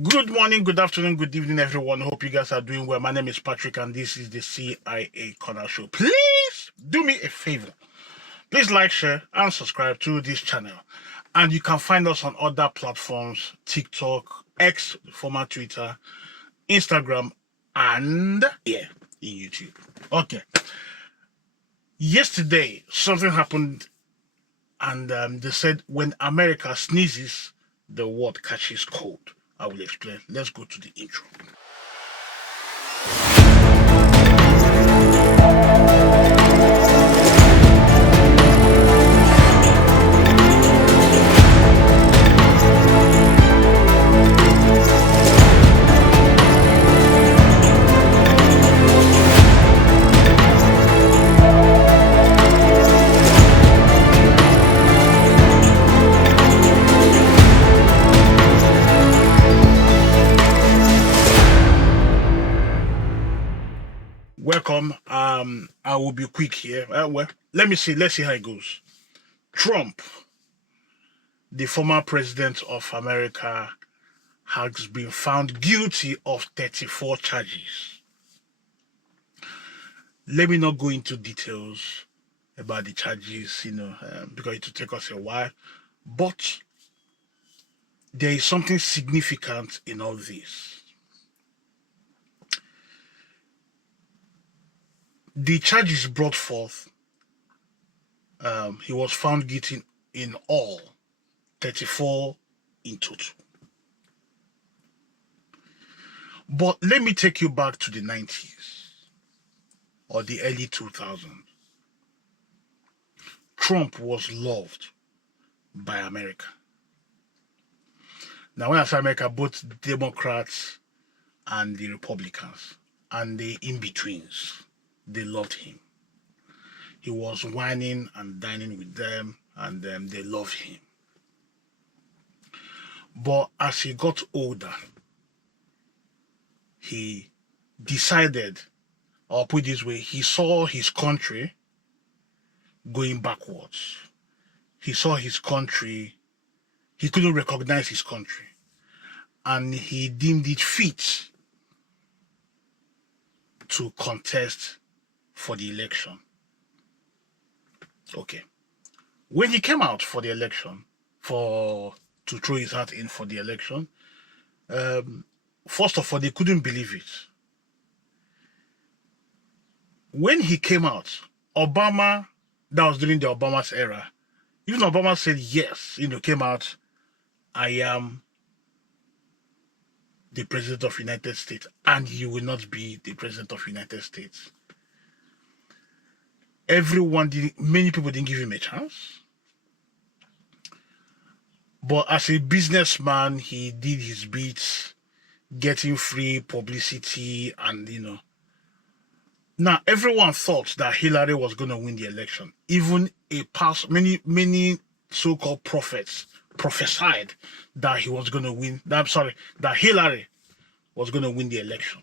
Good morning, good afternoon, good evening, everyone. Hope you guys are doing well. My name is Patrick, and this is the CIA Corner Show. Please do me a favor. Please like, share, and subscribe to this channel. And you can find us on other platforms: TikTok, X, former Twitter, Instagram, and in YouTube. Okay. Yesterday, something happened, and they said when America sneezes, the world catches cold. I will explain. Let's go to the intro. Welcome. I will be quick here. Let's see how it goes. Trump, the former president of America, has been found guilty of 34 charges. Let me not go into details about the charges, because it will take us a while. But there is something significant in all this. The charges brought forth, he was found guilty in all, 34 in total. But let me take you back to the 90s or the early 2000s. Trump was loved by America. Now, when I say America, both Democrats and the Republicans and the in-betweens, they loved him. He was whining and dining with them, and they loved him. But as he got older, he decided, or put it this way, he saw his country going backwards. He saw his country, he couldn't recognize his country, and he deemed it fit to contest for the election. Okay. When he came out for the election, to throw his hat in for the election, first of all, they couldn't believe it. When he came out, Obama, that was during the Obama's era, even Obama said, yes, came out, I am the president of the United States, and you will not be the president of the United States. Many people didn't give him a chance. But as a businessman, he did his bits, getting free publicity, and Now, everyone thought that Hillary was going to win the election. Even many so-called prophets prophesied that he was going to win. That Hillary was going to win the election.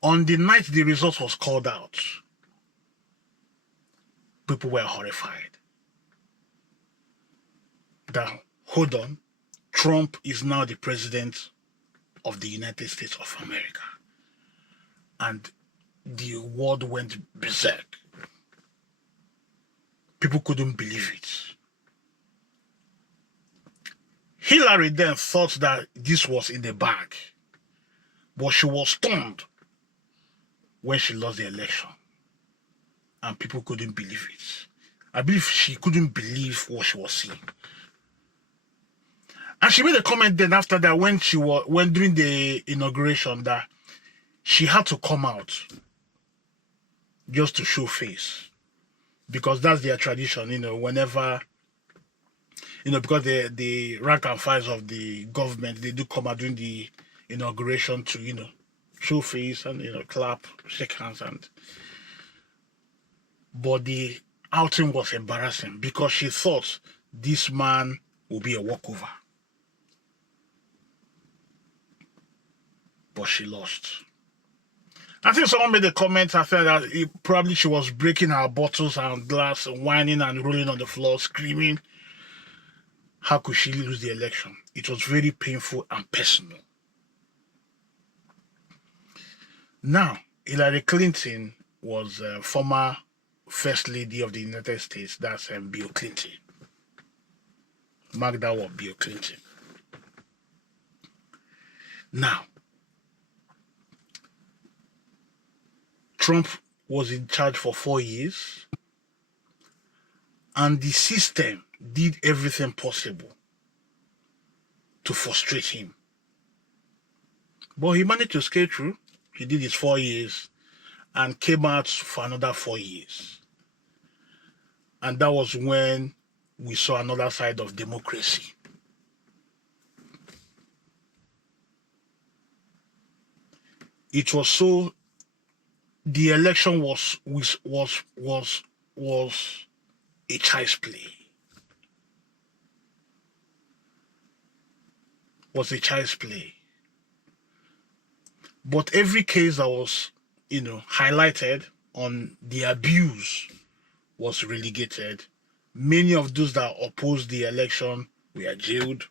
On the night the result was called out, people were horrified. That, hold on, Trump is now the president of the United States of America. And the world went berserk. People couldn't believe it. Hillary then thought that this was in the bag, but she was stunned when she lost the election, and people couldn't believe it. I believe she couldn't believe what she was seeing. And she made a comment then after that when during the inauguration that she had to come out just to show face, because that's their tradition, whenever, because the rank and files of the government, they do come out during the inauguration to, show face and, clap, shake hands. But the outing was embarrassing because she thought this man would be a walkover. But she lost. I think someone made a comment. I felt that she was breaking her bottles and glass and whining and rolling on the floor, screaming. how could she lose the election? It was very painful and personal. Now, Hillary Clinton was a former First Lady of the United States. That's Bill Clinton. Mark that word, Bill Clinton. Now, Trump was in charge for 4 years, and the system did everything possible to frustrate him. But he managed to scale through. He did his 4 years and came out for another 4 years. And that was when we saw another side of democracy. It was so, the election was a child's play. Was a child's play. But every case that was, highlighted on the abuse was relegated. Many of those that opposed the election were jailed.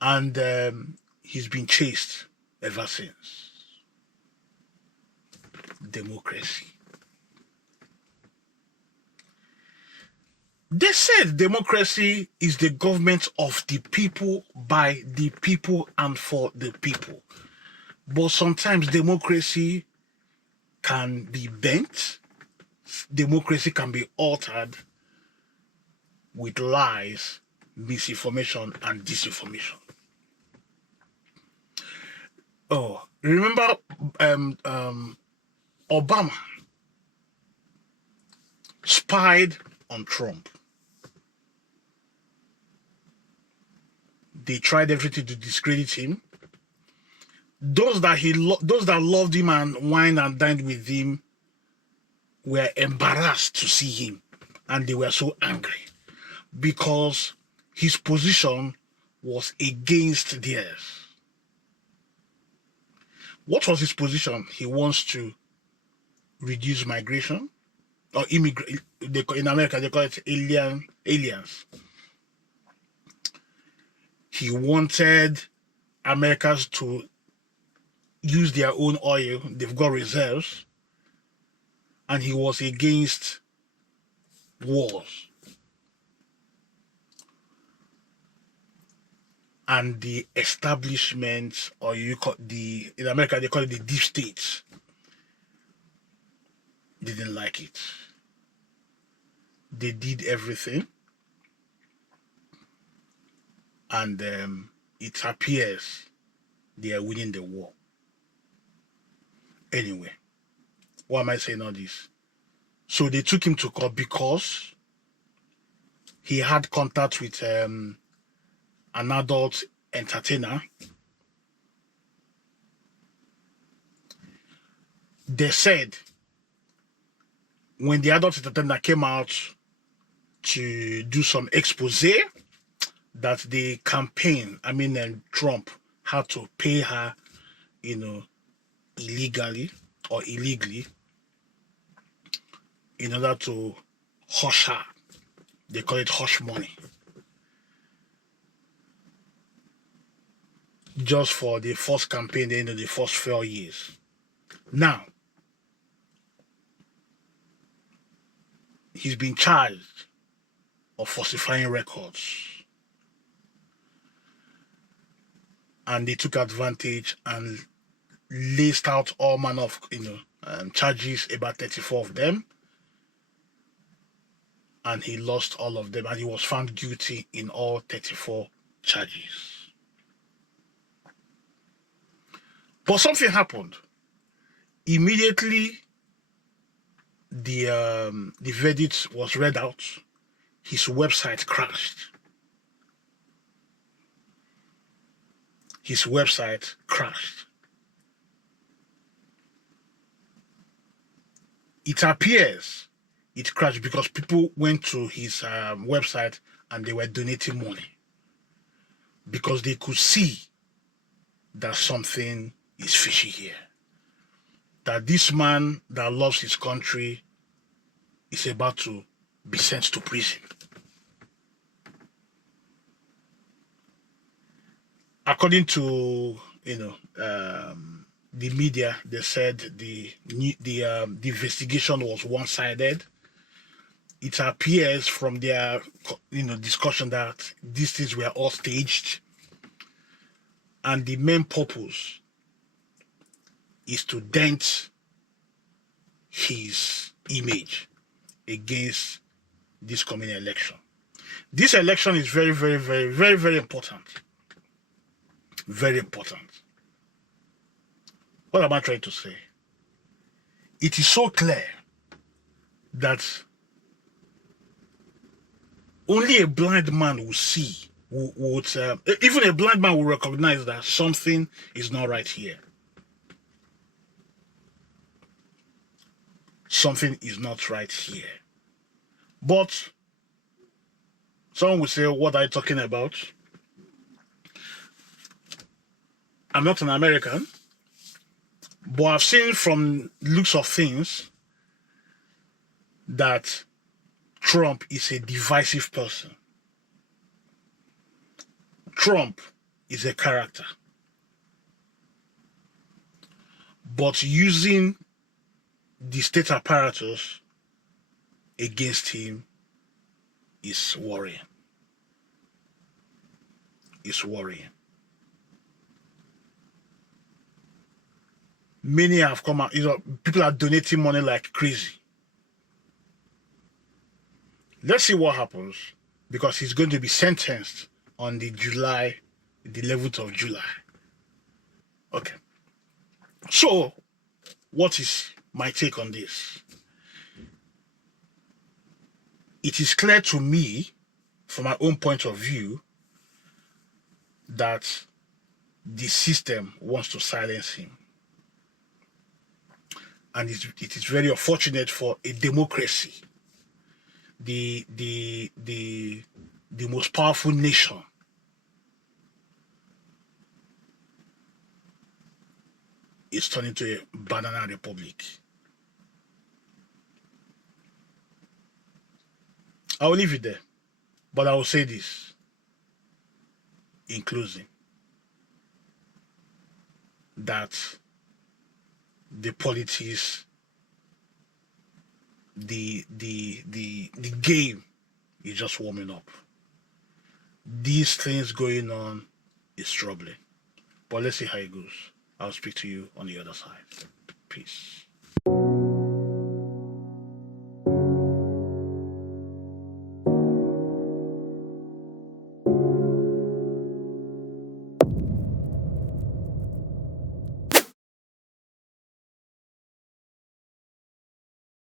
And he's been chased ever since. Democracy. They said democracy is the government of the people, by the people, and for the people. But sometimes democracy can be bent. Democracy can be altered with lies, misinformation, and disinformation. Oh, remember Obama spied on Trump. They tried everything to discredit him. Those that loved him and wined and dined with him were embarrassed to see him, and they were so angry because his position was against theirs. What was his position? He wants to reduce migration or immigrant. In America, they call it aliens. He wanted Americans to use their own oil. They've got reserves. And he was against wars. And the establishment, or in America they call it the deep states, didn't like it. They did everything. And it appears they are winning the war. Anyway, why am I saying all this? So they took him to court because he had contact with an adult entertainer. They said when the adult entertainer came out to do some expose, that the campaign, Trump had to pay her, illegally or illegally in order to hush her. They call it hush money. Just for the first campaign, the first 4 years. Now, he's been charged of falsifying records. And they took advantage and laced out all manner of charges, about 34 of them, and he lost all of them, and he was found guilty in all 34 charges. But something happened. Immediately the verdict was read out, his website crashed. His website crashed. It appears it crashed because people went to his website and they were donating money because they could see that something is fishy here. That this man that loves his country is about to be sent to prison. according to the media, they said the investigation was one-sided. It appears from their discussion that these things were all staged, and the main purpose is to dent his image against this coming election. This election is very, very, very, very, very important. Very important. What am I trying to say? It is so clear that only a blind man will see, even a blind man will recognize that something is not right here. Something is not right here. But someone will say, what are you talking about? I'm not an American, but I've seen from looks of things that Trump is a divisive person. Trump is a character. But using the state apparatus against him is worrying. It's worrying. Many have come out, people are donating money like crazy. Let's see what happens, because he's going to be sentenced on the 11th of July. Okay. So, what is my take on this? It is clear to me, from my own point of view, that the system wants to silence him. And it is very unfortunate for a democracy, the most powerful nation, is turning into a banana republic. I will leave it there, but I will say this in closing, that the politics, the game is just warming up. These things going on is troubling, but let's see how it goes. I'll speak to you on the other side. Peace.